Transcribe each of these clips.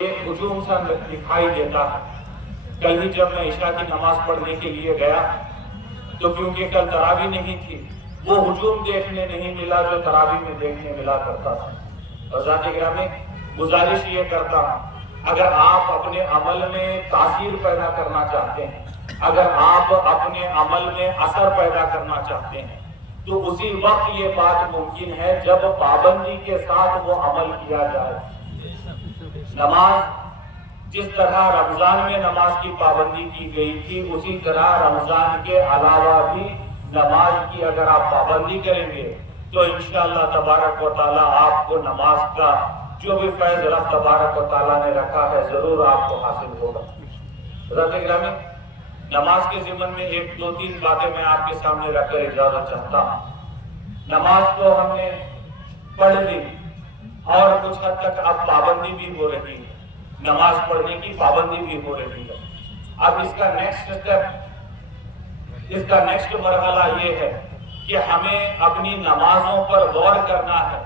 ایک ہجوم سا دکھائی دیتا ہے۔ کل ہی جب میں عشاء کی نماز پڑھنے کے لیے گیا تو کیونکہ کل تراویح نہیں تھی، وہ ہجوم دیکھنے نہیں ملا جو تراویح میں دیکھنے ملا کرتا تھا۔ حضرات گرامی، گزارش یہ کرتا ہوں، اگر آپ اپنے عمل میں تاثیر پیدا کرنا چاہتے ہیں، اگر آپ اپنے عمل میں اثر پیدا کرنا چاہتے ہیں، تو اسی وقت یہ بات ممکن ہے جب پابندی کے ساتھ وہ عمل کیا جائے۔ نماز جس طرح رمضان میں نماز کی پابندی کی گئی تھی، اسی طرح رمضان کے علاوہ بھی نماز کی اگر آپ پابندی کریں گے تو انشاءاللہ تبارک و تعالیٰ آپ کو نماز کا جو بھی فیض رب تبارک و تعالیٰ نے رکھا ہے ضرور آپ کو حاصل ہوگا۔ حضرات گرامی، نماز کے ضمن میں ایک دو تین باتیں میں آپ کے سامنے رکھ کر اجازت چاہتا ہوں۔ نماز تو ہم نے پڑھ لی اور کچھ حد تک اب پابندی بھی ہو رہی ہے، نماز پڑھنے کی پابندی بھی ہو رہی ہے۔ اب اس کا نیکسٹ سٹیپ، اس کا نیکسٹ مرحلہ یہ ہے کہ ہمیں اپنی نمازوں پر غور کرنا ہے۔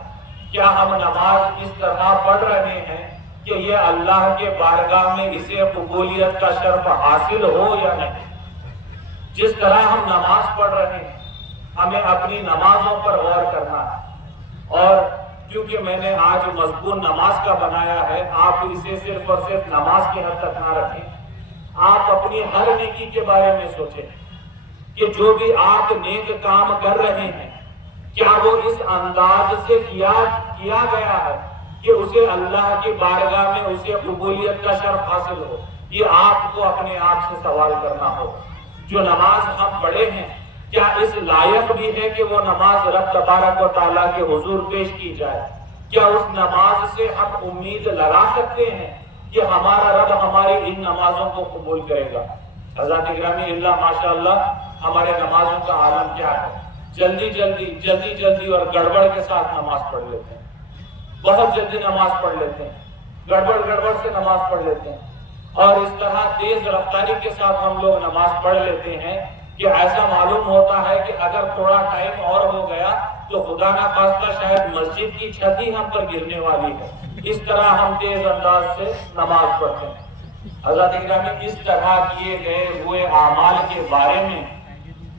کیا ہم نماز اس طرح پڑھ رہے ہیں کہ یہ اللہ کے بارگاہ میں اسے قبولیت کا شرف حاصل ہو یا نہیں؟ جس طرح ہم نماز پڑھ رہے ہیں ہمیں اپنی نمازوں پر غور کرنا ہے۔ اور کیونکہ میں نے آج مضمون نماز کا بنایا ہے، آپ اسے صرف اور صرف نماز کی حد تک نہ رکھیں، آپ اپنی ہر نیکی کے بارے میں سوچیں کہ جو بھی آپ نیک کام کر رہے ہیں کیا وہ اس انداز سے کیا گیا ہے کہ اسے اللہ کی بارگاہ میں اسے قبولیت کا شرف حاصل ہو۔ یہ آپ کو اپنے آپ سے سوال کرنا ہو۔ جو نماز ہم پڑھے ہیں کیا اس لائق بھی ہے کہ وہ نماز رب تبارک و تعالیٰ کے حضور پیش کی جائے؟ کیا اس نماز سے ہم امید لگا سکتے ہیں کہ ہمارا رب ہماری ان نمازوں کو قبول کرے گا؟ حضرات گرامی، اللہ ماشاءاللہ ہمارے نمازوں کا عالم کیا ہے، جلدی اور گڑبڑ کے ساتھ نماز پڑھ لیتے ہیں، بہت جلدی نماز پڑھ لیتے ہیں، گڑبڑ سے نماز پڑھ لیتے ہیں، اور اس طرح تیز رفتاری کے ساتھ ہم لوگ نماز پڑھ لیتے ہیں کہ ایسا معلوم ہوتا ہے کہ اگر تھوڑا ٹائم اور ہو گیا تو خدا نہ خواستہ شاید مسجد کی چھت ہی ہم پر گرنے والی ہے۔ اس طرح ہم تیز انداز سے نماز پڑھتے ہیں۔ حضرات گرامی، اس طرح کیے گئے ہوئے اعمال کے بارے میں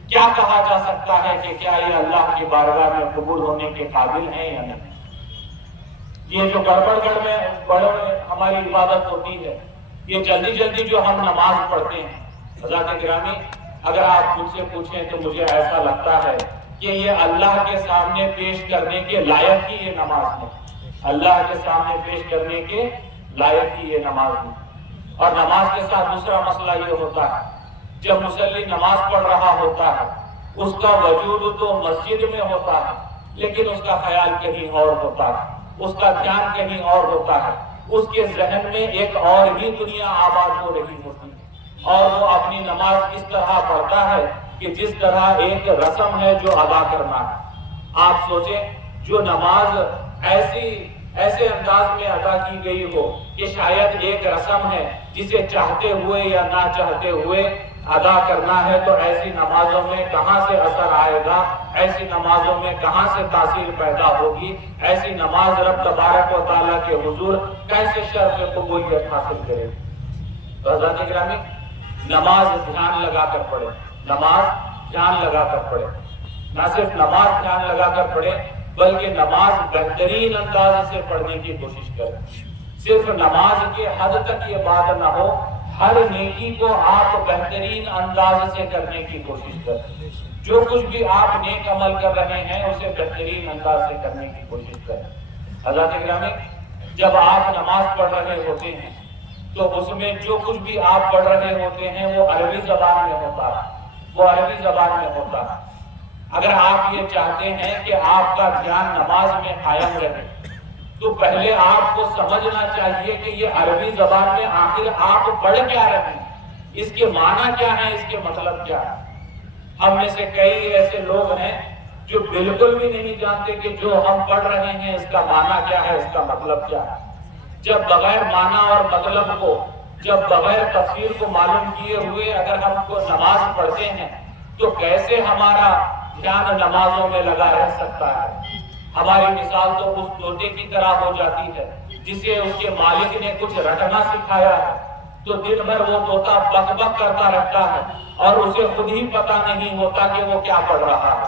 کیا کہا جا سکتا ہے کہ کیا یہ اللہ کی بارگاہ میں قبول ہونے کے قابل ہیں یا نہیں؟ یہ جو گڑبڑ میں ہماری عبادت ہوتی ہے، یہ جلدی جو ہم نماز پڑھتے ہیں، حضرات گرامی اگر آپ مجھ سے پوچھیں تو مجھے ایسا لگتا ہے کہ یہ اللہ کے سامنے پیش کرنے کے لائق ہی یہ نماز ہے، اللہ کے سامنے پیش کرنے کے لائق ہی یہ نماز ہے۔ اور نماز کے ساتھ دوسرا مسئلہ یہ ہوتا ہے، جب مصلی نماز پڑھ رہا ہوتا ہے اس کا وجود تو مسجد میں ہوتا ہے لیکن اس کا خیال کہیں اور ہوتا ہے، اس کا دھیان کہیں اور ہوتا ہے، اس کے ذہن میں ایک اور ہی دنیا آباد ہو رہی ہوتی ہے، اور وہ اپنی نماز اس طرح پڑھتا ہے کہ جس طرح ایک رسم ہے جو ادا کرنا ہے۔ آپ سوچیں، جو نماز ایسے انداز میں ادا کی گئی ہو کہ شاید ایک رسم ہے جسے چاہتے ہوئے یا نہ چاہتے ہوئے ادا کرنا ہے، تو ایسی نمازوں میں کہاں سے اثر آئے گا، ایسی نمازوں میں کہاں سے تاثیر پیدا ہوگی، ایسی نماز رب تبارک و تعالیٰ کے حضور کیسے شرف قبولیت حاصل کرے؟ تو حضرات گرامی، نماز دھیان لگا کر پڑھے، نماز دھیان لگا کر پڑھے، نہ صرف نماز دھیان لگا کر پڑھے بلکہ نماز بہترین انداز سے پڑھنے کی کوشش کریں۔ صرف نماز کے حد تک یہ بات نہ ہو، ہر نیکی کو آپ بہترین انداز سے کرنے کی کوشش کریں۔ جو کچھ بھی آپ نیک عمل کر رہے ہیں اسے بہترین انداز سے کرنے کی کوشش کریں۔ حضرات گرامی، جب آپ نماز پڑھ رہے ہوتے ہیں تو اس میں جو کچھ بھی آپ پڑھ رہے ہوتے ہیں وہ عربی زبان میں ہوتا ہے، اگر آپ یہ چاہتے ہیں کہ آپ کا دھیان نماز میں قائم رہے تو پہلے آپ کو سمجھنا چاہیے کہ یہ عربی زبان میں آخر آپ پڑھ کیا رہے ہیں، اس کے معنی کیا ہے، اس کے مطلب کیا ہے۔ ہم میں سے کئی ایسے لوگ ہیں جو بالکل بھی نہیں جانتے کہ جو ہم پڑھ رہے ہیں اس کا معنی کیا ہے، اس کا مطلب کیا ہے۔ جب بغیر معنی اور مطلب کو، جب بغیر تفسیر کو معلوم کیے ہوئے اگر ہم کو نماز پڑھتے ہیں تو کیسے ہمارا دھیان نمازوں میں لگا رہ سکتا ہے؟ ہماری مثال تو اس طوطے کی طرح ہو جاتی ہے جسے اس کے مالک نے کچھ رٹنا سکھایا ہے تو دن بھر وہ طوطا بک بک کرتا رہتا ہے اور اسے خود ہی پتا نہیں ہوتا کہ وہ کیا پڑھ رہا ہے۔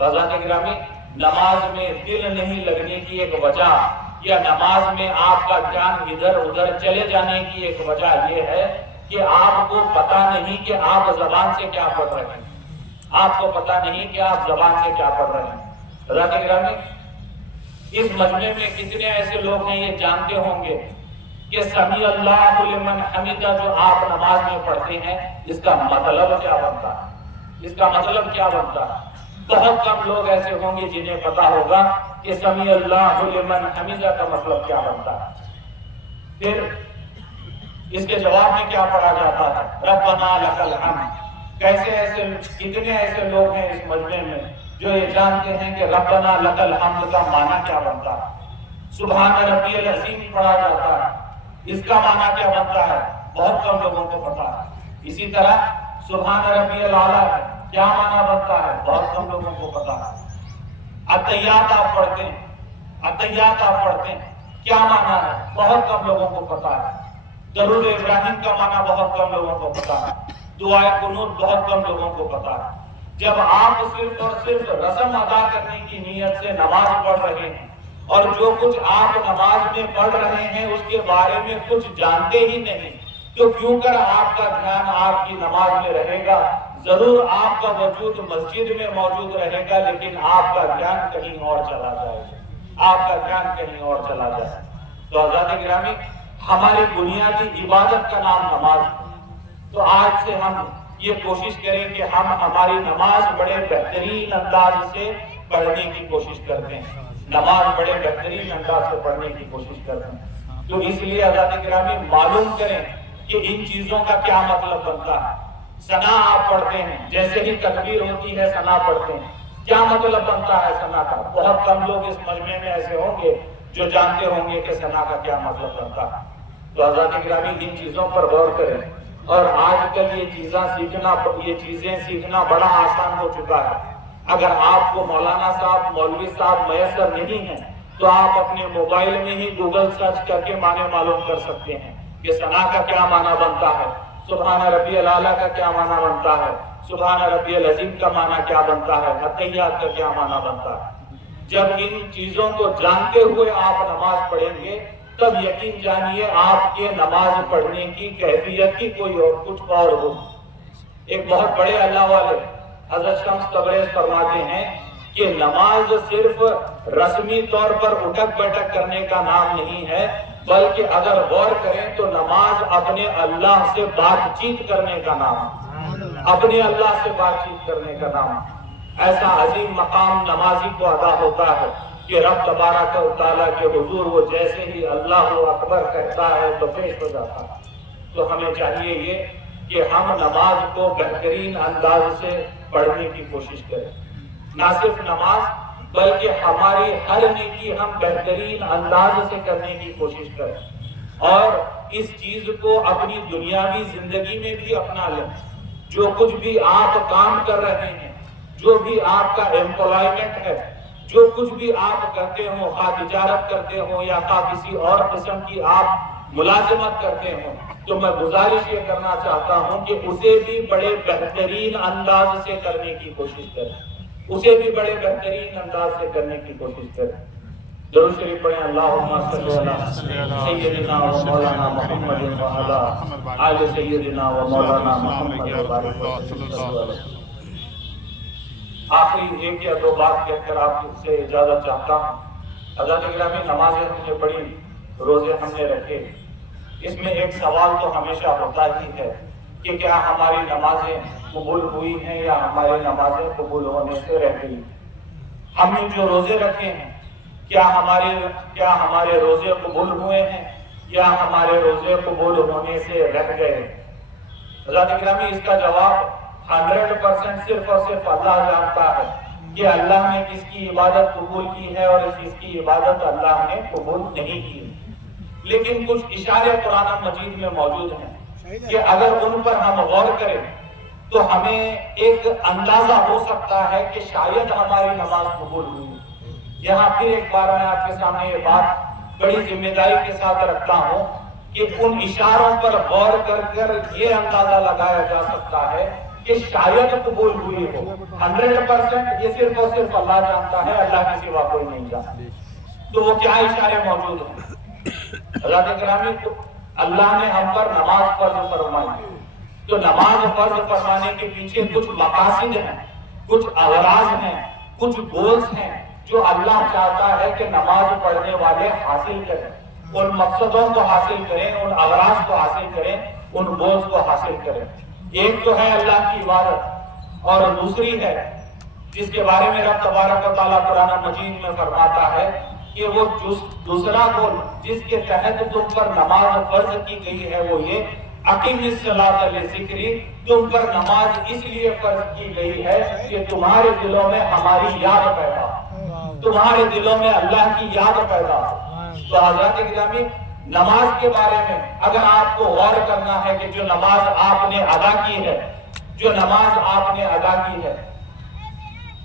حضرات گرامی، نماز میں دل نہیں لگنے کی ایک وجہ یا نماز میں آپ کا دھیان ادھر ادھر چلے جانے کی ایک وجہ یہ ہے کہ آپ کو پتا نہیں کہ آپ زبان سے کیا پڑھ رہے ہیں۔ آپ کو پتا نہیں کہ آپ زبان سے کیا پڑھ رہے ہیں۔ حضرات گرامی، اس مجمع میں کتنے ایسے لوگ ہیں یہ جانتے ہوں گے کہ سمیع اللہ لمن حمیدہ جو آپ نماز میں پڑھتے ہیں اس کا مطلب کیا بنتا ہے؟ اس کا مطلب کیا بنتا ہے؟ بہت کم لوگ ایسے ہوں گے جنہیں پتا ہوگا کہ سمیع اللہ لمن حمیدہ کا مطلب کیا بنتا ہے۔ پھر اس کے جواب میں کیا پڑھا جاتا ہے؟ ربنا لک الحمد۔ کتنے ایسے لوگ ہیں اس مجمع میں جو یہ جانتے ہیں کہ ربنا لک الحمد کا معنی کیا بنتا ہے؟ سبحان ربی العظیم پڑھا جاتا ہے، اس کا معنی کیا بنتا ہے؟ بہت کم لوگوں کو پتا ہے۔ اسی طرح سبحان ربی الاعلی کیا معنی بنتا ہے؟ بہت کم لوگوں کو پتا ہے۔ اتحیات آپ پڑھتے ہیں، کیا معنی ہے؟ بہت کم لوگوں کو پتا ہے۔ درود ابراہیم کا معنی بہت کم لوگوں کو پتا ہے۔ دعائے قنوت بہت کم لوگوں کو پتا ہے۔ جب آپ صرف اور صرف رسم ادا کرنے کی نیت سے نماز پڑھ رہے ہیں اور جو کچھ آپ نماز میں پڑھ رہے ہیں اس کے بارے میں کچھ جانتے ہی نہیں تو کیوں کر آپ کا دھیان آپ کی نماز میں رہے گا؟ ضرور آپ کا وجود مسجد میں موجود رہے گا لیکن آپ کا دھیان کہیں اور چلا جائے گا، آپ کا دھیان کہیں اور چلا جائے گا۔ تو حضرات گرامی، ہماری بنیادی عبادت کا نام نماز ہے۔ تو آج سے ہم یہ کوشش کریں کہ ہم ہماری نماز بڑے بہترین انداز سے پڑھنے کی کوشش کرتے ہیں، نماز بڑے بہترین انداز سے پڑھنے کی کوشش کرتے ہیں۔ تو اس لیے حضرات گرامی معلوم کریں کہ ان چیزوں کا کیا مطلب بنتا ہے۔ ثنا آپ پڑھتے ہیں، جیسے ہی تکبیر ہوتی ہے ثنا پڑھتے ہیں، کیا مطلب بنتا ہے ثنا کا؟ بہت کم لوگ اس مجمع میں ایسے ہوں گے جو جانتے ہوں گے کہ ثنا کا کیا مطلب بنتا ہے۔ تو حضرات گرامی، ان چیزوں پر غور کریں۔ اور آج کل یہ چیزیں سیکھنا بڑا آسان ہو چکا ہے۔ اگر آپ کو مولانا صاحب، مولوی صاحب میسر نہیں ہیں تو آپ اپنے موبائل میں ہی گوگل سرچ کر کے معنی معلوم کر سکتے ہیں کہ ثنا کا کیا معنی بنتا ہے، سبحان ربی الاعلی کا کیا معنی بنتا ہے، سبحان ربی العظیم کا معنی کیا بنتا ہے، اتحیات کا کیا معنی بنتا ہے۔ جب ان چیزوں کو جانتے ہوئے آپ نماز پڑھیں گے تب یقین جانیے آپ کے نماز پڑھنے کی کیفیت کی کوئی اور کچھ اور ہو۔ ایک بہت بڑے اللہ والے حضرت شمس تبریز فرماتے ہیں کہ نماز صرف رسمی طور پر اٹھک بیٹھک کرنے کا نام نہیں ہے، بلکہ اگر غور کریں تو نماز اپنے اللہ سے بات چیت کرنے کا نام ہے، اپنے اللہ سے بات چیت کرنے کا نام ہے۔ ایسا عظیم مقام نمازی کو ادا ہوتا ہے کہ رب تبارک و تعالیٰ کے حضور وہ جیسے ہی اللہ اکبر کہتا ہے تو پیش ہو جاتا ہے۔ تو ہمیں چاہیے یہ کہ ہم نماز کو بہترین انداز سے پڑھنے کی کوشش کریں۔ نہ صرف نماز بلکہ ہماری ہر نیکی ہم بہترین انداز سے کرنے کی کوشش کریں اور اس چیز کو اپنی دنیاوی زندگی میں بھی اپنا لیں۔ جو کچھ بھی آپ کام کر رہے ہیں، جو بھی آپ کا ایمپلائمنٹ ہے، جو کچھ بھی آپ کرتے ہوں، خواہ تجارت کرتے ہوں یا خواہ کسی اور قسم کی آپ ملازمت کرتے ہوں، تو میں گزارش یہ کرنا چاہتا ہوں کہ اسے بھی بڑے بہترین انداز سے کرنے کی کوشش کریں، اسے بھی بڑے بہترین انداز سے کرنے کی کوشش کریں۔ درود شریف پڑھیں، اللہم صلی علی سیدنا و مولانا محمد و علی آل سیدنا و مولانا محمد و بارک وسلم۔ آخری ایک یا دو بات کہہ کر آپ سے اجازت چاہتا ہوں۔ حضرت گرامی، نمازیں ہم نے پڑھی، روزے ہم نے رکھے، اس میں ایک سوال تو ہمیشہ ہوتا ہی ہے کہ کیا ہماری نمازیں قبول ہوئی ہیں یا ہماری نمازیں قبول ہونے سے رہ گئی۔ ہم نے جو روزے رکھے ہیں کیا ہمارے روزے قبول ہوئے ہیں یا ہمارے روزے قبول ہونے سے رہ گئے؟ حضرت گرامی، اس کا جواب 100% صرف اور صرف اللہ جانتا ہے کہ اللہ نے کس کی عبادت قبول کی ہے اور کس کی عبادت اللہ نے قبول نہیں کی۔ لیکن کچھ اشارے قرآن مجید میں موجود ہیں کہ اگر ان پر ہم غور کریں تو ہمیں ایک اندازہ ہو سکتا ہے کہ شاید ہماری نماز قبول ہوئی۔ یہاں پھر ایک بار میں آپ کے سامنے یہ بات بڑی ذمہ داری کے ساتھ رکھتا ہوں کہ ان اشاروں پر غور کر کر یہ اندازہ لگایا جا سکتا ہے کہ شاید قبول ہوئی ہو۔ 100% یہ صرف اور صرف اللہ جانتا ہے، اللہ کے سوا کوئی نہیں جانتا۔ تو وہ کیا اشارے موجود ہیں؟ حضرات گرامی، اللہ نے ہم پر نماز فرض فرمائی، تو نماز فرض فرمانے کے پیچھے کچھ مقاصد ہیں، کچھ اغراض ہیں، کچھ گولز ہیں جو اللہ چاہتا ہے کہ نماز پڑھنے والے حاصل کریں، ان مقصدوں کو حاصل کریں، ان اغراض کو حاصل کریں، ان گولز کو حاصل کریں۔ ایک تو ہے اللہ کی عبادت، اور دوسری ہے جس کے بارے میں رب تبارک و تعالیٰ قرآن مجید میں فرماتا ہے کہ وہ دوسرا گول جس کے تحت تم پر نماز فرض کی گئی ہے وہ یہ اقیم الصلاۃ لذکری، تم پر نماز اس لیے فرض کی گئی ہے کہ تمہارے دلوں میں ہماری یاد پیدا ہو، تمہارے دلوں میں اللہ کی یاد پیدا ہو۔ تو حضرات گرامی، نماز کے بارے میں اگر آپ کو غور کرنا ہے کہ جو نماز آپ نے ادا کی ہے، جو نماز آپ نے ادا کی ہے،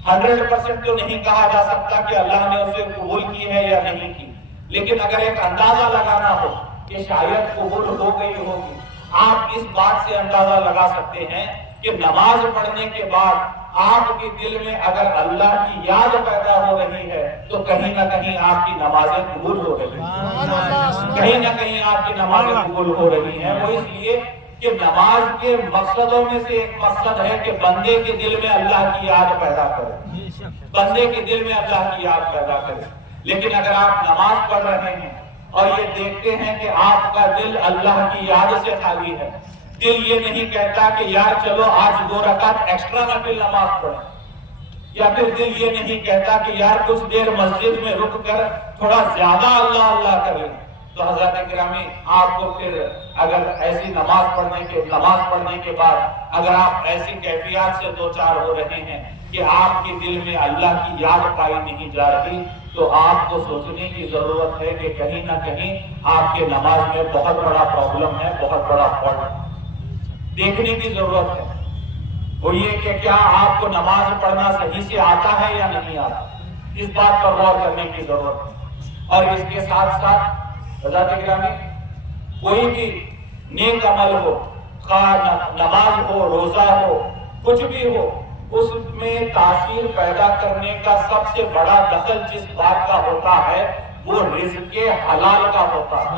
100% تو نہیں کہا جا سکتا کہ اللہ نے اسے قبول کی ہے یا نہیں کی، لیکن اگر ایک اندازہ لگانا ہو کہ شاید قبول ہو گئی ہوگی، آپ اس بات سے اندازہ لگا سکتے ہیں کہ نماز پڑھنے کے بعد آپ کے دل میں اگر اللہ کی یاد پیدا ہو رہی ہے تو کہیں نہ کہیں آپ کی نمازیں قبول ہو رہی ہیں، کہیں نہ کہیں آپ کی نمازیں قبول ہو رہی ہیں۔ وہ اس لیے کہ نماز کے مقصدوں میں سے ایک مقصد ہے کہ بندے کے دل میں اللہ کی یاد پیدا کرے، بندے کے دل میں اللہ کی یاد پیدا کرے۔ لیکن اگر آپ نماز پڑھ رہے ہیں اور یہ دیکھتے ہیں کہ آپ کا دل اللہ کی یاد سے خالی ہے، دل یہ نہیں کہتا کہ یار چلو آج 2 رکعت ایکسٹرا نفل نماز پڑھیں، یا پھر دل یہ نہیں کہتا کہ یار کچھ دیر مسجد میں رک کر تھوڑا زیادہ اللہ اللہ کر لیں، تو حضرات گرامی آپ کو پھر اگر ایسی نماز پڑھنے کے بعد اگر آپ ایسی کیفیات سے دوچار ہو رہے ہیں کہ آپ کے دل میں اللہ کی یاد پائی نہیں جا رہی، تو آپ کو سوچنے کی ضرورت ہے کہ کہیں نہ کہیں آپ کے نماز میں بہت بڑا پرابلم ہے، بہت بڑا فالٹ ہے۔ دیکھنے کی ضرورت ہے وہ یہ کہ کیا آپ کو نماز پڑھنا صحیح سے آتا ہے یا نہیں آتا، اس بات پر غور کرنے کی ضرورت ہے۔ اور اس کے ساتھ ساتھ حضرات گرامی، کوئی بھی نیک عمل ہو، خواہ نماز ہو، روزہ ہو، کچھ بھی ہو، اس میں تاثیر پیدا کرنے کا سب سے بڑا دخل جس بات کا ہوتا ہے وہ رزق حلال کا ہوتا ہے۔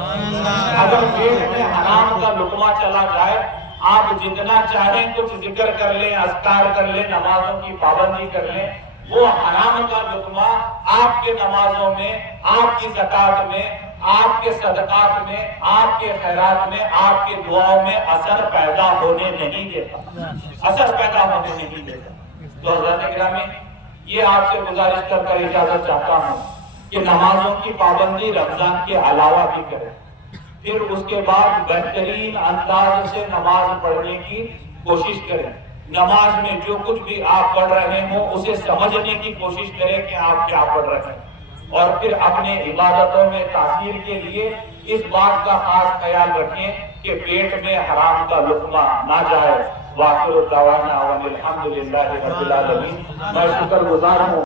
اگر پیٹ میں حرام کا لقمہ چلا جائے، آپ جتنا چاہیں کچھ ذکر کر لیں، اذکار کر لیں، نمازوں کی پابندی کر لیں، وہ حرام کا لقمہ آپ کے نمازوں میں، آپ کی زکوٰۃ میں، آپ کے صدقات میں، آپ کے خیرات میں، آپ کے دعاؤں میں اثر پیدا ہونے نہیں دیتا، اثر پیدا ہونے نہیں دیتا۔ تو حضرات گرامی، یہ آپ سے گزارش کر کر اجازت چاہتا ہوں کہ نمازوں کی پابندی رمضان کے علاوہ بھی کریں، پھر اس کے بعد بہترین انداز سے نماز پڑھنے کی کوشش کریں۔ نماز میں جو کچھ بھی آپ پڑھ رہے ہوں اسے سمجھنے کی کوشش کریں کہ آپ کیا پڑھ رہے ہیں، اور پھر اپنے عبادتوں میں تاثیر کے لیے اس بات کا خاص خیال رکھیں کہ پیٹ میں حرام کا لقمہ نہ جائے۔ وآخر دعوانا الحمدللہ رب العالمین۔ میں شکر گزار ہوں